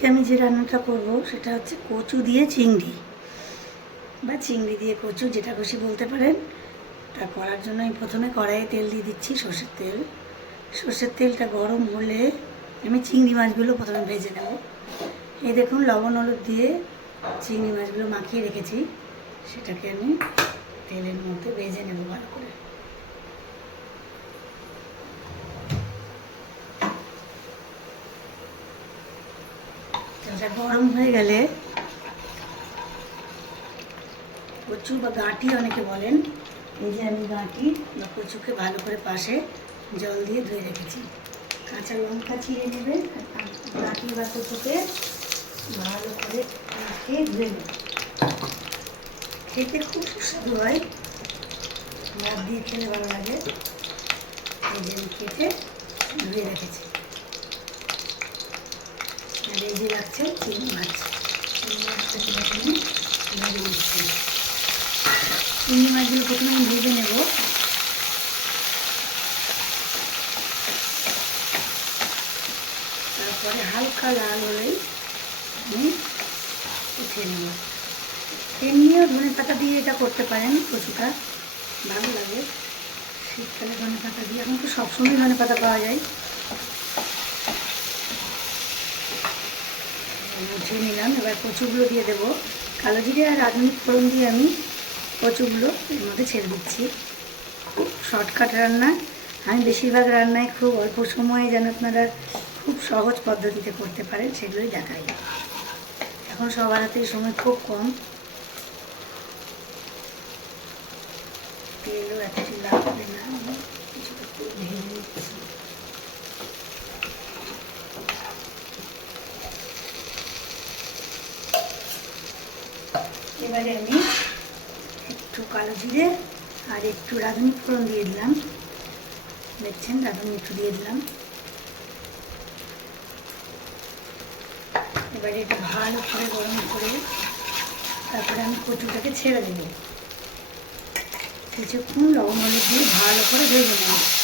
আজকে আমি যে রান্নাটা করব সেটা হচ্ছে কচু দিয়ে চিংড়ি। বা চিংড়ি দিয়ে কচু, যেটা খুশি বলতে পারেন। তা করার জন্য আমি প্রথমে কড়াইয়ে তেল দিয়ে দিচ্ছি সর্ষের তেল। সর্ষের তেলটা গরম হলে আমি চিংড়ি মাছগুলো প্রথমে ভেজে নেব। এই দেখুন, লবণ হলুদ দিয়ে চিংড়ি মাছগুলো মাখিয়ে রেখেছি। সেটাকে আমি তেলের মধ্যে ভেজে নেব ভালো করে তেলটা গরম হয়ে গেলে কচু বা গাঁটি অনেকে বলেন, এই যে আমি গাঁটি বা কচুকে ভালো করে পাশে জল দিয়ে ধুয়ে রেখেছি। কাঁচা লঙ্কা চিড়ে নেবে গাঁটি বা কচুকে ভালো করে খেয়ে ধুয়ে নেবে। খেতে খুব সুস্বাদু হয়। ভাত দিয়ে খেলে ভালো লাগে। এই যে আমি কেটে ধুয়ে রেখেছি। যে লাগছে চিংড়ি মাছ চিংড়ি মাছটা আমি? ভেজে নিচ্ছি চিংড়ি মাছগুলো প্রথমে আমি ভেজে নেব। তারপরে হালকা লাল হলেই আমি উঠিয়ে নেব। এমনিও ধনে পাতা দিয়ে এটা করতে পারেন কচুটা। ভালো লাগে। শীতকালে ধনে পাতা দিয়ে এখন তো সবসময় ধনে পাতা পাওয়া যায়। মুছিয়ে নিলাম, এবার কচুগুলো দিয়ে দেবো। কালো জিরে আর রাঁধুনি ফোড়ন দিয়ে আমি কচুগুলো এর মধ্যে ছেড়ে দিচ্ছি। শর্টকাট রান্না। আমি বেশিরভাগ রান্নায় খুব অল্প সময়ে যেন আপনারা খুব সহজ পদ্ধতিতে করতে পারেন, সেগুলোই দেখাই। এখন সবার হাতেই সময় খুব কম। তেলও এতটি লাগবে না আমি কিছুটা তেল ভেজে নিচ্ছি এবারে আমি একটু কালো জিরে আর একটু রাঁধুনি ফোড়ন দিয়ে দিলাম। দেখছেন? রাঁধুনি একটু দিয়ে দিলাম। এবারে এটা ভালো করে গরম করে তারপরে আমি কচুটাকে ছেড়ে দেবো। কিছুক্ষণ লবণ হলুদ দিয়ে ভালো করে ভেজে নেব।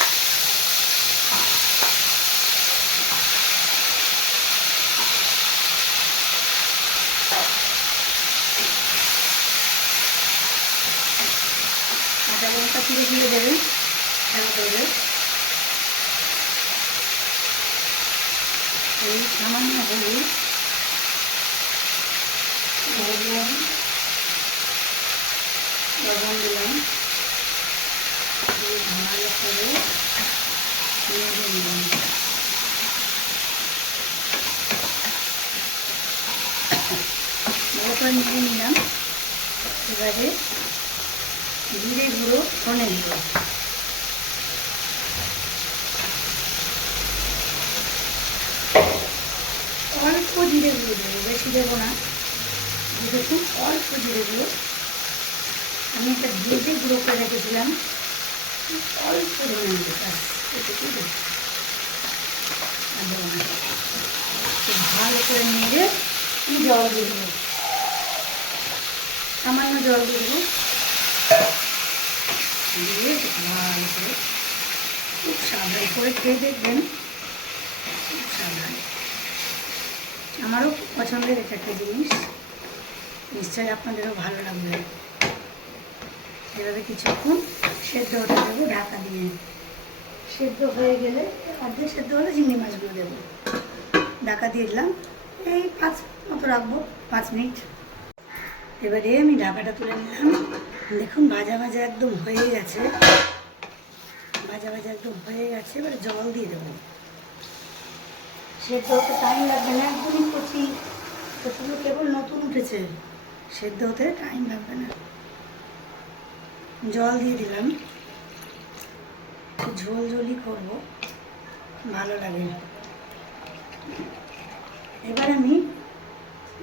লঙ্কা চিড়ে চিড়ে দেবেন খেলা করবে এই সামান্য হলুদ। লবণ দিলাম। ভালো করে নিলাম। ভালো করে নেড়ে নিলাম। এবারে জিরে গুঁড়ো, ধনে গুঁড়ো। অল্প জিরে গুঁড়ো দেবো, বেশি দেবো না। দেখুন, অল্প জিরে গুঁড়ো। আমি একটা ভেজে গুঁড়ো করে রেখেছিলাম। অল্প ভালো করে আমি জল দিয়ে দেবো। সামান্য জল দিয়ে দেবো। দিয়ে ভালো করে খুব সাবধান করে খেয়ে দেখবেন। খুব সাবধান। আমারও খুব পছন্দের এটা একটা জিনিস। নিশ্চয়ই আপনাদেরও ভালো লাগবে। এভাবে কিছুক্ষণ সেদ্ধ হতে দেবো, ঢাকা দিয়ে সেদ্ধ হয়ে গেলে অর্ধেক সেদ্ধ হলে চিংড়ি মাছগুলো দেবো। ঢাকা দিয়ে দিলাম। এই পাঁচ মতো রাখব, পাঁচ মিনিট। এবারে আমি ঢাকাটা তুলে নিলাম। দেখুন, ভাজা ভাজা একদম হয়ে গেছে। ভাজা ভাজা একদম হয়ে গেছে, এবার জল দিয়ে দেবো। সেদ্ধ হতে টাইম লাগবে না, একদমই কচি। কচুগুলো কেবল নতুন উঠেছে। সেদ্ধ হতে টাইম লাগবে না। জল দিয়ে দিলাম। ঝোল ঝোলই করব। ভালো লাগে এবার আমি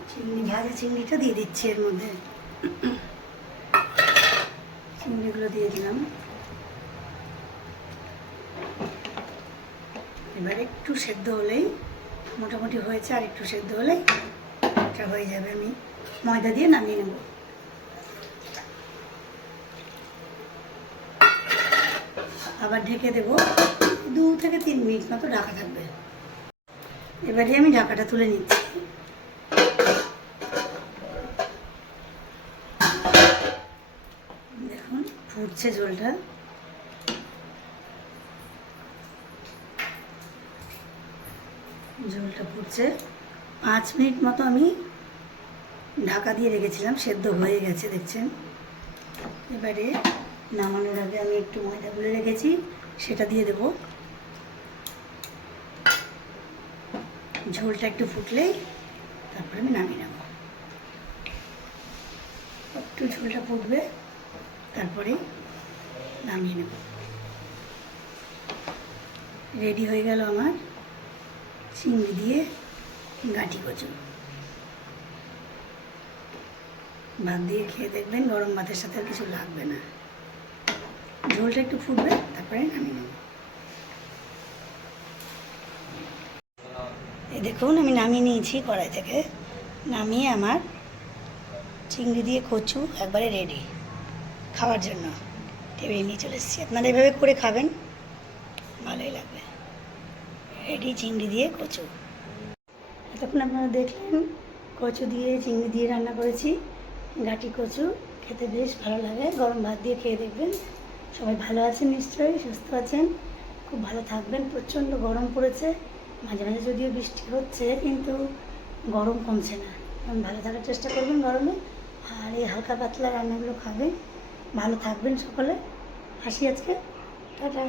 চিংড়ি, ভাজা চিংড়িটা দিয়ে দিচ্ছি এর মধ্যে। চিংড়িগুলো দিয়ে দিলাম। এবার একটু সেদ্ধ হলেই মোটামুটি হয়েছে, আর একটু সেদ্ধ হলেই এটা হয়ে যাবে। আমি ময়দা দিয়ে নামিয়ে নেব। আবার ঢেকে দেব দু থেকে তিন মিনিট মতো ঢাকা থাকবে। এবারে আমি ঢাকাটা তুলে নিচ্ছি। ফুটছে ঝোলটা। ঝোলটা ফুটছে। পাঁচ মিনিট মতো আমি ঢাকা দিয়ে রেখেছিলাম, সেদ্ধ হয়ে গেছে, দেখছেন? এবারে নামানোর আগে আমি একটু ময়দা গুলে রেখেছি, সেটা দিয়ে দেব। ঝোলটা একটু ফুটলেই তারপরে আমি নামিয়ে নেব। একটু ঝোলটা ফুটবে, তারপরে নামিয়ে নেব। রেডি হয়ে গেল আমার চিংড়ি দিয়ে গাঁটি কচু। ভাত দিয়ে খেয়ে দেখবেন গরম ভাতের সাথে আর কিছু লাগবে না। ঝোলটা একটু ফুটবে, তারপরে নামিয়ে নেব। এই দেখুন, আমি নামিয়ে নিয়েছি কড়াই থেকে। নামিয়ে আমার চিংড়ি দিয়ে কচু একবারে রেডি খাওয়ার জন্য। টেবিলে নিয়ে চলে এসেছি। আপনারা এভাবে করে খাবেন, ভালোই লাগবে। রেডি চিংড়ি দিয়ে কচু। তখন আপনারা দেখলেন, কচু দিয়ে চিংড়ি দিয়ে রান্না করেছি। গাটি কচু, খেতে বেশ ভালো লাগে। গরম ভাত দিয়ে খেয়ে দেখবেন। সবাই ভালো আছেন নিশ্চয়ই, সুস্থ আছেন। খুব ভালো থাকবেন। প্রচণ্ড গরম পড়েছে। মাঝে মাঝে যদিও বৃষ্টি হচ্ছে, কিন্তু গরম কমছে না। ভালো থাকার চেষ্টা করবেন গরমে। আর এই হালকা পাতলা রান্নাগুলো খাবেন। ভালো থাকবেন সকলে। আসি আজকে? টাটা।